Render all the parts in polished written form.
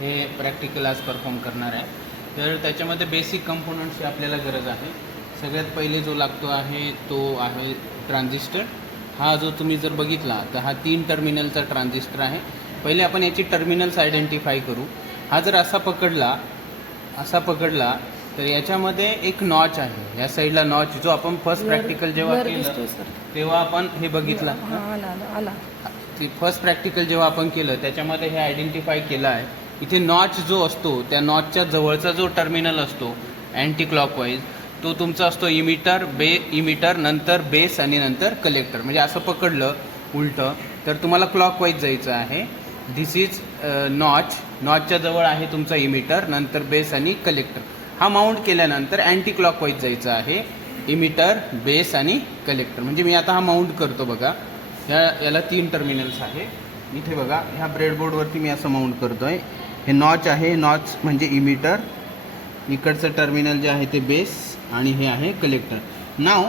हे प्रॅक्टिकल आज परफॉर्म करणार आहे. तर त्याच्यामध्ये बेसिक कंपोनंट्सची आपल्याला गरज आहे. सगळ्यात पहिले जो लागतो आहे तो आहे ट्रान्झिस्टर. हा जो तुम्ही जर बघितला तर हा 3 टर्मिनलचा ट्रान्झिस्टर आहे. पहिले आपण याची टर्मिनल्स आयडेंटिफाय करू. हा जर असा पकडला तर याच्यामध्ये एक नॉच आहे. या साईडला नॉच जो आपण फर्स्ट प्रॅक्टिकल जेव्हा केलं तेव्हा आपण हे बघितलं. ती फर्स्ट प्रॅक्टिकल जेव्हा आपण केलं त्याच्यामध्ये हे आयडेंटिफाय केलं आहे. इथे नॉच जो असतो त्या नॉचच्या जवळचा जो टर्मिनल असतो अँटी क्लॉकवाईज तो तुमचा असतो इमिटर नंतर बेस आणि नंतर कलेक्टर. म्हणजे असं पकडलं उलटं तर तुम्हाला क्लॉकवाईज जायचं आहे. दिस इज नॉचच्या जवळ आहे तुमचा इमिटर नंतर बेस आणि कलेक्टर. हा माउंट केल्यानंतर अँटी क्लॉकवाईज जायचं आहे इमिटर बेस आणि कलेक्टर. म्हणजे मी आता हा माउंट करतो बघा. याला 3 टर्मिनल्स आहे. इथे बघा ह्या ब्रेडबोर्डवरती मी असं माउंट करतो आहे. हे नॉच आहे. नॉच म्हणजे इमिटर, इकडचं टर्मिनल जे आहे ते बेस आणि हे आहे कलेक्टर. नाव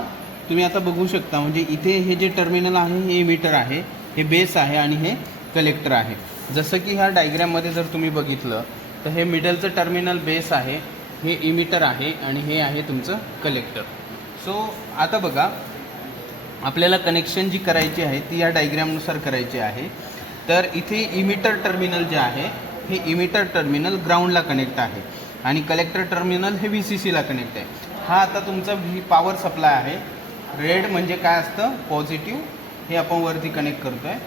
तुम्ही आता बघू शकता म्हणजे इथे हे जे टर्मिनल आहे हे इमिटर आहे, हे बेस आहे आणि हे कलेक्टर आहे. जसं की ह्या डायग्रॅममध्ये जर तुम्ही बघितलं तर हे मिडलचं टर्मिनल बेस आहे, हे इमिटर आहे आणि हे आहे तुमचं कलेक्टर. सो आता बघा आपल्याला कनेक्शन जी करायची आहे ती या डायग्रॅमनुसार करायची आहे. तर इथे इमिटर टर्मिनल जे आहे हे इमिटर टर्मिनल ग्राउंडला कनेक्ट आहे आणि कलेक्टर टर्मिनल हे VCCला कनेक्ट आहे. हा आता तुमचा पॉवर सप्लाय आहे. रेड म्हणजे काय असतं पॉझिटिव्ह, हे आपण वरती कनेक्ट करतो आहे.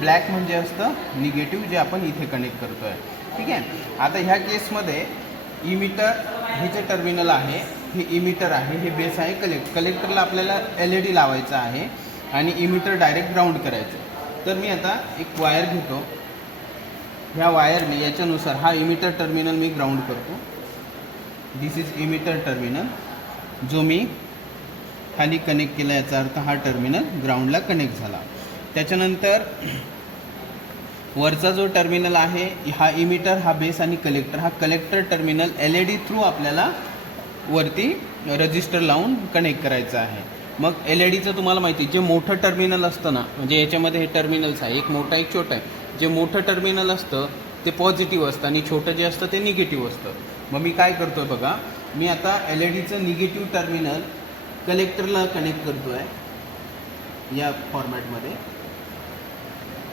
ब्लॅक म्हणजे असतं निगेटिव्ह, जे आपण इथे कनेक्ट करतो आहे. ठीक आहे. आता ह्या केसमध्ये इमिटर हे जे टर्मिनल आहे हे इमिटर आहे, हे बेस आहे. कलेक्टरला आपल्याला LED लावायचा आहे आणि इमिटर डायरेक्ट ग्राउंड करायचं. तर मी आता एक वायर घेतो. ह्या वायरने याच्यानुसार हा इमिटर टर्मिनल मी ग्राउंड करतो. दिस इज इमिटर टर्मिनल जो मी खाली कनेक्ट केला. याचा अर्थ हा टर्मिनल ग्राउंडला कनेक्ट झाला. त्याच्यानंतर वरचा जो टर्मिनल आहे हा इमिटर, हा बेस आणि कलेक्टर. हा कलेक्टर टर्मिनल LED थ्रू आपल्याला वरती रजिस्टर लावून कनेक्ट करायचं आहे. मग LEDचं तुम्हाला माहिती जे मोठं टर्मिनल असतं ना, म्हणजे याच्यामध्ये हे टर्मिनल्स आहे, एक मोठा एक छोटा आहे. जे मोठं टर्मिनल असतं ते पॉझिटिव्ह असतं आणि छोटं जे असतं ते निगेटिव्ह असतं. मग मी काय करतो आहे बघा, मी आता LEDचं निगेटिव्ह टर्मिनल कलेक्टरला कनेक्ट करतो आहे या फॉर्मॅटमध्ये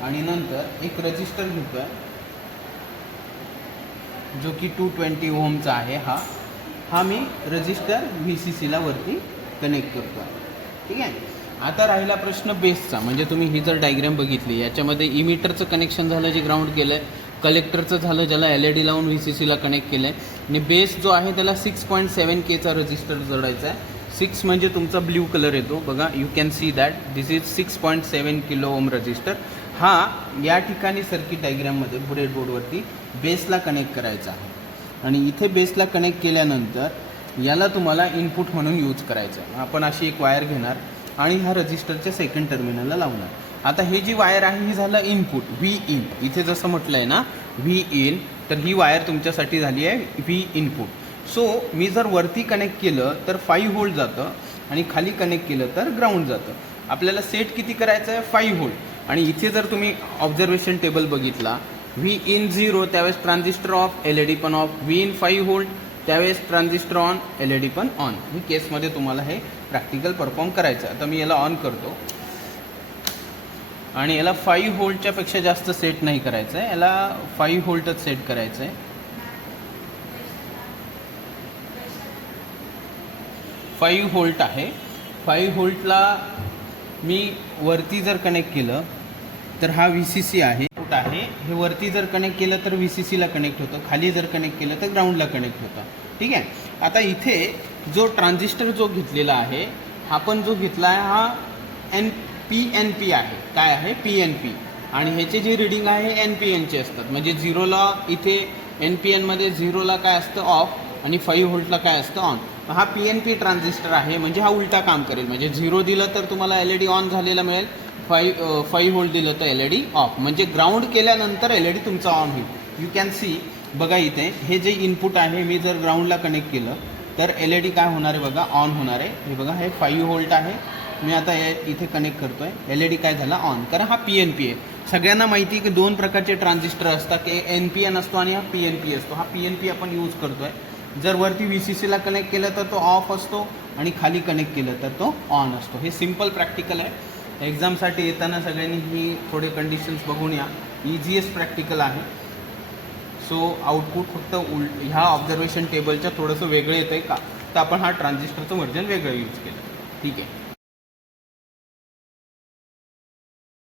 आणि नंतर एक रजिस्टर घेतो आहे जो की 220 ओमचा आहे. हा मी रजिस्टर VCCला वरती कनेक्ट करतो आहे. ठीक आहे. आता राहिला प्रश्न बेसचा. म्हणजे तुम्ही ही जर डायग्रॅम बघितली याच्यामध्ये इमिटरचं कनेक्शन झालं जे ग्राउंड केलं आहे, कलेक्टरचं झालं ज्याला LED लावून VCCला कनेक्ट केलं आहे आणि बेस जो आहे त्याला 6.7Kचा रजिस्टर जोडायचा आहे. 6 म्हणजे तुमचा ब्ल्यू कलर येतो बघा, you can see that this is 6.7 kilo ohm resistor. हा या ठिकाणी सर्किट डायग्रॅममध्ये ब्रेडबोर्डवरती बेसला कनेक्ट करायचा आहे आणि इथे बेसला कनेक्ट केल्यानंतर याला तुम्हाला इनपुट म्हणून यूज करायचं आहे. आपण अशी एक वायर घेणार आणि ह्या रजिस्टरच्या सेकंड टर्मिनलला लावणार. आता हे जी वायर आहे ही झालं इनपुट Vin. इथे जसं म्हटलं आहे ना Vin, तर ही वायर तुमच्यासाठी झाली आहे V इनपुट. सो मी जर वरती कनेक्ट केलं तर 5 व्होल्ट जातं आणि खाली कनेक्ट केलं तर ग्राउंड जातं. आपल्याला सेट किती करायचं आहे 5 व्होल्ट. आणि इथे जर तुम्ही ऑब्झर्वेशन टेबल बघितला Vin 0 त्यावेळेस ट्रान्झिस्टर ऑफ, LED पण ऑफ. Vin 5 व्होल्ट त्यावेळेस ट्रान्झिस्टर ऑन, LED पण ऑन. ही केसमध्ये तुम्हाला हे प्रॅक्टिकल परफॉर्म करायचं. आता मी याला ऑन करतो आणि याला 5 व्होल्टच्या पेक्षा जास्त सेट नाही करायचं आहे, याला 5 व्होल्टच सेट करायचं आहे. 5 व्होल्ट आहे. 5 व्होल्टला मी वरती जर कनेक्ट केलं तर हा VCC आहे आहे. हे वरती जर कनेक्ट केलं तर VCCला कनेक्ट होतं, खाली जर कनेक्ट केलं तर ग्राउंडला कनेक्ट होतं. ठीक आहे. आता इथे जो ट्रान्झिस्टर जो घेतलेला आहे आपण जो घेतला आहे हा PNP आहे. काय आहे PNP. आणि ह्याचे जे रिडिंग आहे हे NPNचे असतात. म्हणजे 0ला इथे NPNमध्ये 0ला काय असतं ऑफ आणि 5 व्होल्टला काय असतं ऑन. हा PNP ट्रान्झिस्टर आहे. म्हणजे हा उलटा काम करेल. म्हणजे 0 दिलं तर तुम्हाला LED ऑन झालेला मिळेल, 5 व्होल्ट दिलं तर LED ऑफ. म्हणजे ग्राउंड केल्यानंतर LED तुमचा ऑन होईल. यू कॅन सी बघा इथे हे जे इनपुट आहे मी जर ग्राउंडला कनेक्ट केलं तर LED काय होणार आहे बघा ऑन होणार आहे. हे बघा हे 5 व्होल्ट आहे. मी आता इथे कनेक्ट करतो आहे, LED काय झाला ऑन, कारण हा PNP आहे. सगळ्यांना माहिती की 2 प्रकारचे ट्रान्झिस्टर असतात, एक NPN असतो आणि हा PNP असतो. हा PNP आपण यूज करतोय. जर वरती VCCला कनेक्ट केलं तर तो ऑफ असतो आणि खाली कनेक्ट केलं तर तो ऑन असतो. हे सिम्पल प्रॅक्टिकल आहे. एक्झामसाठी येताना सगळ्यांनी ही थोडे कंडिशन्स बघून या. इझीएस्ट प्रॅक्टिकल आहे. सो आउटपुट फक्त ह्या ऑब्झर्वेशन टेबलच्या थोडंसं वेगळं येतं आहे का, तर आपण हा ट्रान्झिस्टरचं व्हर्जन वेगळं यूज केलं. ठीक आहे.